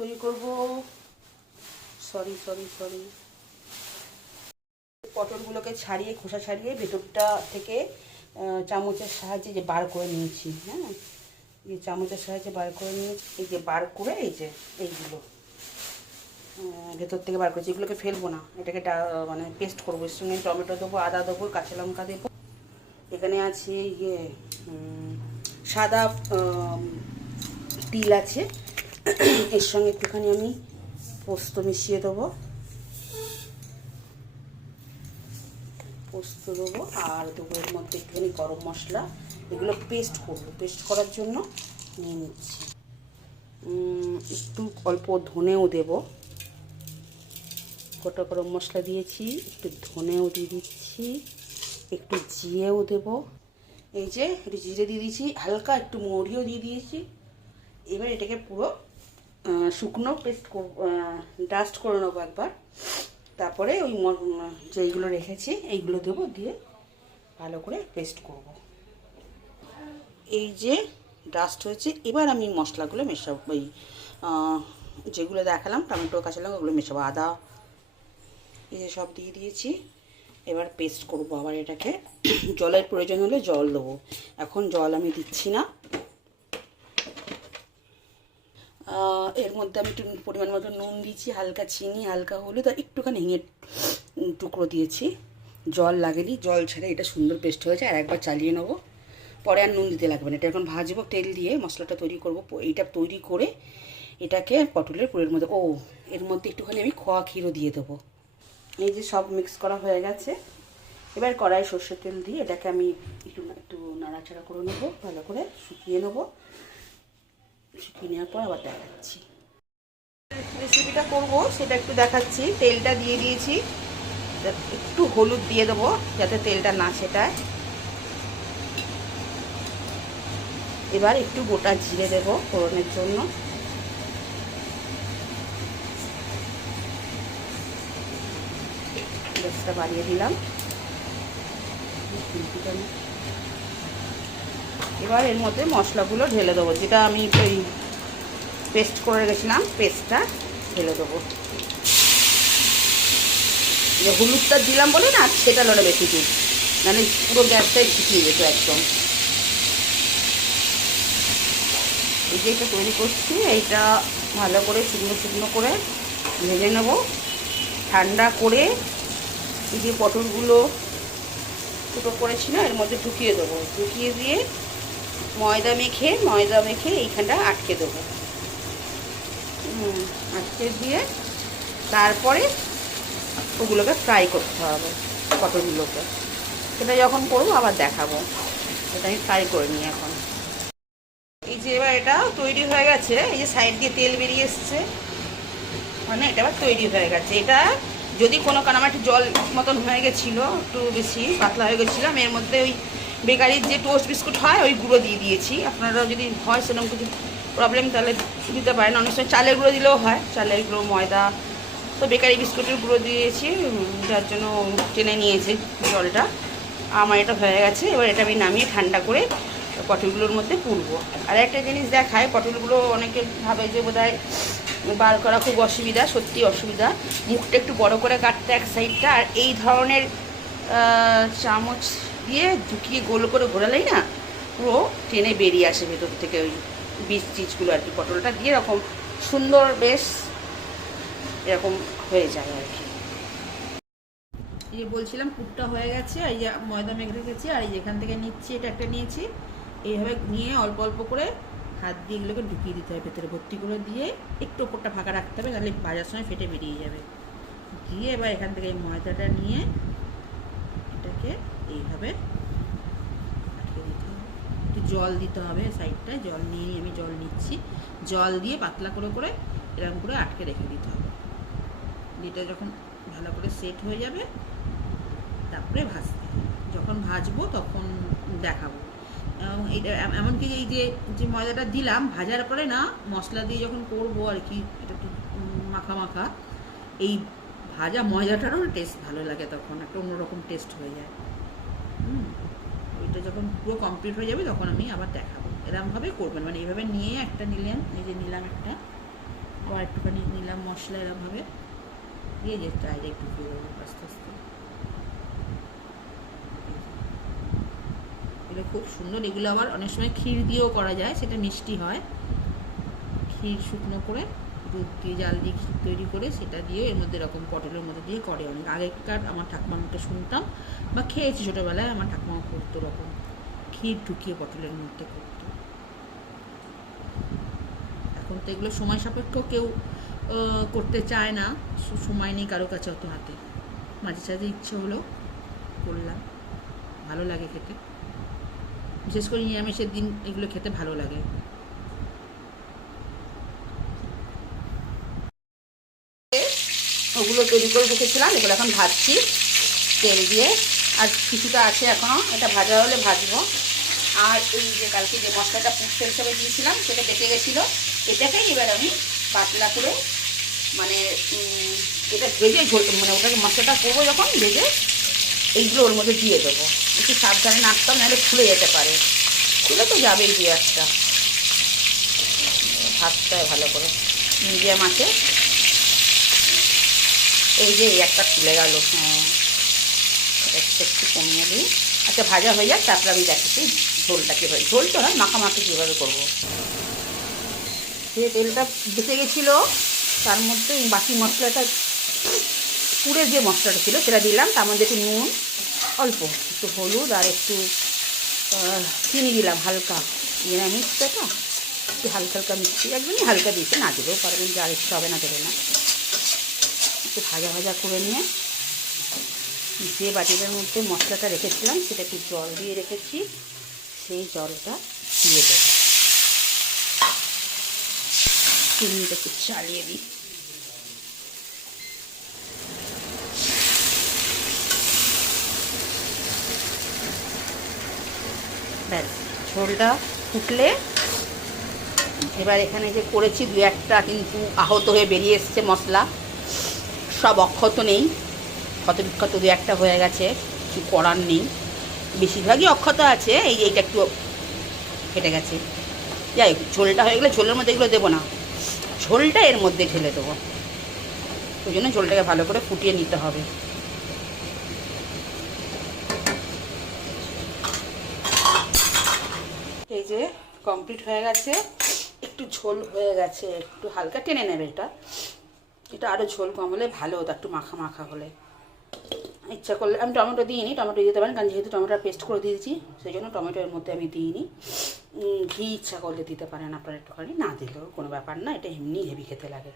তৈরি করব। Sorry sorry sorry পটলগুলোকে ছাড়িয়ে খোসা ছাড়িয়ে ভেতরটা থেকে চামচের সাহায্যে যে বার করে নিয়েছি। হ্যাঁ, এই চামচের সাহায্যে বার করে নিয়েছি। এই যে বার করে এই যে এইগুলো ভেতর থেকে বার করেছি, এগুলোকে ফেলবো না, এটাকে মানে পেস্ট করবো। এর সঙ্গে টমেটো দেবো, আদা দেবো, কাঁচা লঙ্কা দেবো। এখানে আছে ইয়ে সাদা তিল আছে, এর সঙ্গে একটুখানি আমি পোস্ত মিশিয়ে দেবো, পোস্ত দেবো, আর দেবো এর মধ্যে একটুখানি গরম মশলা। এগুলো পেস্ট করবো, পেস্ট করার জন্য নিয়ে নিচ্ছি। একটু অল্প ধনেও দেবো, গোটা গরম মশলা দিয়েছি, একটু ধনেও দিয়ে দিচ্ছি, একটু জিরেও দেবো। এই যে একটু জিরে দিয়ে দিয়েছি, হালকা একটু মৌরিও দিয়ে দিয়েছি। এবার এটাকে পুরো শুকনো পেস্ট ডাস্ট করে নেবো একবার। তারপরে ওই যেইগুলো রেখেছি এইগুলো দেবো, দিয়ে ভালো করে পেস্ট করব। এই যে ডাস্ট হয়েছে, এবার আমি মশলাগুলো মেশাবো। ওই যেগুলো দেখালাম টমেটো কাঁচা লঙ্কা ওগুলো মেশাবো, আদা এই যে সব দিয়ে দিয়েছি। এবার পেস্ট করব আবার এটাকে। জলের প্রয়োজন হলে জল দেবো, এখন জল আমি দিচ্ছি না। এর মধ্যে আমি একটু পরিমাণ মতো নুন দিয়েছি, হালকা চিনি, হালকা হলুদ, আর একটুখানি হিঙের টুকরো দিয়েছি। জল লাগেনি, জল ছেড়ে এটা সুন্দর পেস্ট হয়েছে। আর একবার চালিয়ে নেবো, পরে আর নুন দিতে লাগবে না। এটা এখন ভাজবো তেল দিয়ে, মশলাটা তৈরি করব। এইটা তৈরি করে এটাকে পটলের পুরের মধ্যে, এর মধ্যে একটুখানি আমি খোয়া ক্ষীরও দিয়ে দেবো। এই যে সব মিক্স করা হয়ে গেছে। এবার কড়াই সর্ষের তেল দিয়ে এটাকে আমি একটু নাড়াচাড়া করে নেবো, ভালো করে শুকিয়ে নেবো। শুকিয়ে নেওয়ার পর আবার দেখাচ্ছি রেসিপিটা করবো, সেটা একটু দেখাচ্ছি। তেলটা দিয়ে দিয়েছি, একটু হলুদ দিয়ে দেবো যাতে তেলটা না ছেটায়। এবার একটু গোটা জিরে দেবো ফোড়নের জন্য। গ্যাসটা বাড়িয়ে দিলাম। এবার এর মধ্যে মশলাগুলো ঢেলে দেবো, যেটা আমি ওই পেস্ট করে রেখেছিলাম, পেস্টটা ঢেলে দেবো। যে হলুদটা দিলাম বলে না, সেটা লড়ে বেশি দূর, মানে পুরো গ্যাসটাই শুকিয়ে যেত একদম। এই যে এটা তৈরি করছি, এইটা ভালো করে শুকনো শুকনো করে ভেজে নেব। ঠান্ডা করে এই যে পটলগুলো ছোটো করেছি না, এর মধ্যে ঢুকিয়ে দেবো। ঢুকিয়ে দিয়ে ময়দা মেখে এইখানটা আটকে দেবো। আটকে দিয়ে তারপরে ওগুলোকে ফ্রাই করতে হবে, পটলগুলোকে। সেটা যখন করবো আবার দেখাবো। এটা আমি ফ্রাই করে নিই এখন। এই যে এবার এটা তৈরি হয়ে গেছে, এই যে সাইড দিয়ে তেল বেরিয়ে এসছে, মানে এটা এবার তৈরি হয়ে গেছে। এটা যদি কোনো কারণে আমার একটু জল মতন হয়ে গেছিলো, একটু বেশি পাতলা হয়ে গেছিলো, আমি এর মধ্যে ওই বেকারির যে টোস্ট বিস্কুট হয় ওই গুঁড়ো দিয়ে দিয়েছি। আপনারা যদি হয় সেরকম কিছু প্রবলেম তাহলে দিতে পারেন, অনেক সময় চালের গুঁড়ো দিলেও হয়, চালের গুঁড়ো, ময়দা। তো বেকারি বিস্কুটের গুঁড়ো দিয়েছি, যার জন্য টেনে নিয়েছে জলটা। আমার এটা হয়ে গেছে। এবার এটা আমি নামিয়ে ঠান্ডা করে পটলগুলোর মধ্যে পুরবো। আর একটা জিনিস দেখায়, পটলগুলো অনেকে ভাবে যে বোধহয় বার করা খুব অসুবিধা, সত্যি অসুবিধা। মুখটা একটু বড় করে কাটতে এক সাইডটা, আর এই ধরনের চামচ দিয়ে ঢুকিয়ে গোল করে ঘোরালেই না পুরো টেনে বেরিয়ে আসে ভেতর থেকে ওই বীজ টিজগুলো আর কি। পটলটা দিয়ে এরকম সুন্দর বেশ এরকম হয়ে যায় আর কি। এই যে বলছিলাম পুরটা হয়ে গেছে, এই যে ময়দা মেখে রেখেছি, আর এই যেখান থেকে নিচ্ছি, এটা একটা নিয়েছি। এইভাবে নিয়ে অল্প অল্প করে হাত দিয়ে এগুলোকে ঢুকিয়ে দিতে হবে ভেতরে, ভর্তি করে দিয়ে একটু ওপরটা ফাঁকা রাখতে হবে, তাহলে ভাজার সময় ফেটে বেরিয়ে যাবে। দিয়ে এবার এখান থেকে এই ময়দাটা নিয়ে এটাকে এইভাবে আটকে দিতে হবে। একটু জল দিতে হবে সাইডটায়, জল নিয়ে আমি জল নিচ্ছি, জল দিয়ে পাতলা করে করে এরকম করে আটকে রেখে দিতে হবে। এটা যখন ভালো করে সেট হয়ে যাবে তারপরে ভাজতে হবে। যখন ভাজবো তখন দেখাবো। এবং এটা এমনকি এই যে ময়দাটা দিলাম ভাজার পরে না, মশলা দিয়ে যখন করবো আর কি, এটা একটু মাখা মাখা, এই ভাজা ময়দাটারও টেস্ট ভালো লাগে, তখন একটা অন্যরকম টেস্ট হয়ে যায়। ওইটা যখন পুরো কমপ্লিট হয়ে যাবে তখন আমি আবার দেখাবো। এরকমভাবে করবেন, মানে এইভাবে নিয়ে একটা নিলেন, এই যে নিলাম একটা, আবার একটুখানি নিলাম মশলা এরমভাবে দিয়ে যে চাইলে একটু দিয়ে দেবো আস্তে আস্তে। এগুলো খুব সুন্দর, এগুলো আবার অনেক সময় ক্ষীর দিয়েও করা যায়, সেটা মিষ্টি হয়। ক্ষীর শুকনো করে দুধ দিয়ে জাল দিয়ে ক্ষীর তৈরি করে সেটা দিয়ে এর মধ্যে এরকম পটলের মধ্যে দিয়ে করে অনেক আগেকার। আমার ঠাকুমার মুখে শুনতাম বা খেয়েছি ছোটোবেলায়, আমার ঠাকুমা করতো এরকম ক্ষীর ঢুকিয়ে পটলের মধ্যে করতো। এখন তো এগুলো সময় সাপেক্ষ, কেউ করতে চায় না, সময় নেই কারো কাছে অত হাতে। মাঝে সাঝে ইচ্ছে হলো করলাম, ভালো লাগে খেতে, বিশেষ করে নিরামিষের দিন এগুলো খেতে ভালো লাগে। ওগুলো তৈরি করে রেখেছিলাম, এগুলো এখন ভাজছি তেল দিয়ে, আর কিছুটা আছে এখনও, এটা ভাজা হলে ভাজবো। আর এই যে কালকে যে মশলাটা পুষতে হিসাবে দিয়েছিলাম সেটা বেঁচে গেছিলো, এটাকেই এবার আমি পাতলা করে মানে এটা ভেজে মানে ওটাকে মশলাটা করবো যখন ভেজে এইগুলো ওর মধ্যে দিয়ে দেবো। একটু সাবধানে নাড়তাম, নাহলে খুলে যেতে পারে, খুলে তো যাবেই দিয়ে একটা। ভাজতে হয় ভালো করে মিডিয়াম আছে। এই যে এই একটা খুলে গেল, হ্যাঁ একটু কমিয়ে দিই। আচ্ছা ভাজা হয়ে যাক, তারপরে আমি দেখাচ্ছি ঝোলটা কীভাবে, ঝোল তো হয় মাখামাখি কীভাবে করবো। যে তেলটা বেঁচে গেছিলো তার মধ্যে বাকি মশলাটা, পুরে যে মশলাটা ছিল সেটা দিলাম, তার মধ্যে একটু নুন অল্প, একটু হলুদ আর একটু চিনি দিলাম হালকা, নিরামিষ তো একটু হালকা হালকা মিষ্টি একদমই হালকা দিয়েছে, না দিলেও পারবেন, যে আর ইচ্ছা হবে না দেবে না। একটু ভাজা ভাজা করে নিয়ে যে বাটিটার মধ্যে মশলাটা রেখেছিলাম সেটা একটু জল দিয়ে রেখেছি, সেই জলটা দিয়ে দেবো। চিনিটা একটু চালিয়ে দিই। ব্যাস ঝোলটা ফুটলে এবার এখানে যে করেছি দু একটা কিন্তু আহত হয়ে বেরিয়ে এসছে মশলা, সব অক্ষত নেই, ক্ষত বিক্ষত দু একটা হয়ে গেছে, কিছু করার নেই, বেশিরভাগই অক্ষত আছে, এইটা একটু ফেটে গেছে। যাই হোক, ঝোলটা হয়ে গেলে ঝোলের মধ্যে এগুলো দেবো না, ঝোলটা এর মধ্যে ঢেলে দেবো, ওই জন্য ঝোলটাকে ভালো করে ফুটিয়ে নিতে হবে। এই যে কমপ্লিট হয়ে গেছে, একটু ঝোল হয়ে গেছে, একটু হালকা টেনে নেবে এটা, এটা আরও ঝোল কম হলে ভালো হতো, একটু মাখা মাখা হলে। ইচ্ছা করলে আমি টমেটো দিইনি, টমেটো দিতে পারেন, কারণ যেহেতু টমেটোটা পেস্ট করে দিয়েছি সেই জন্য টমেটো এর মধ্যে আমি দিইনি। ঘি ইচ্ছা করলে দিতে পারেন আপনারা একটুখানি, না দিলেও কোনো ব্যাপার না, এটা এমনি হেভি খেতে লাগে।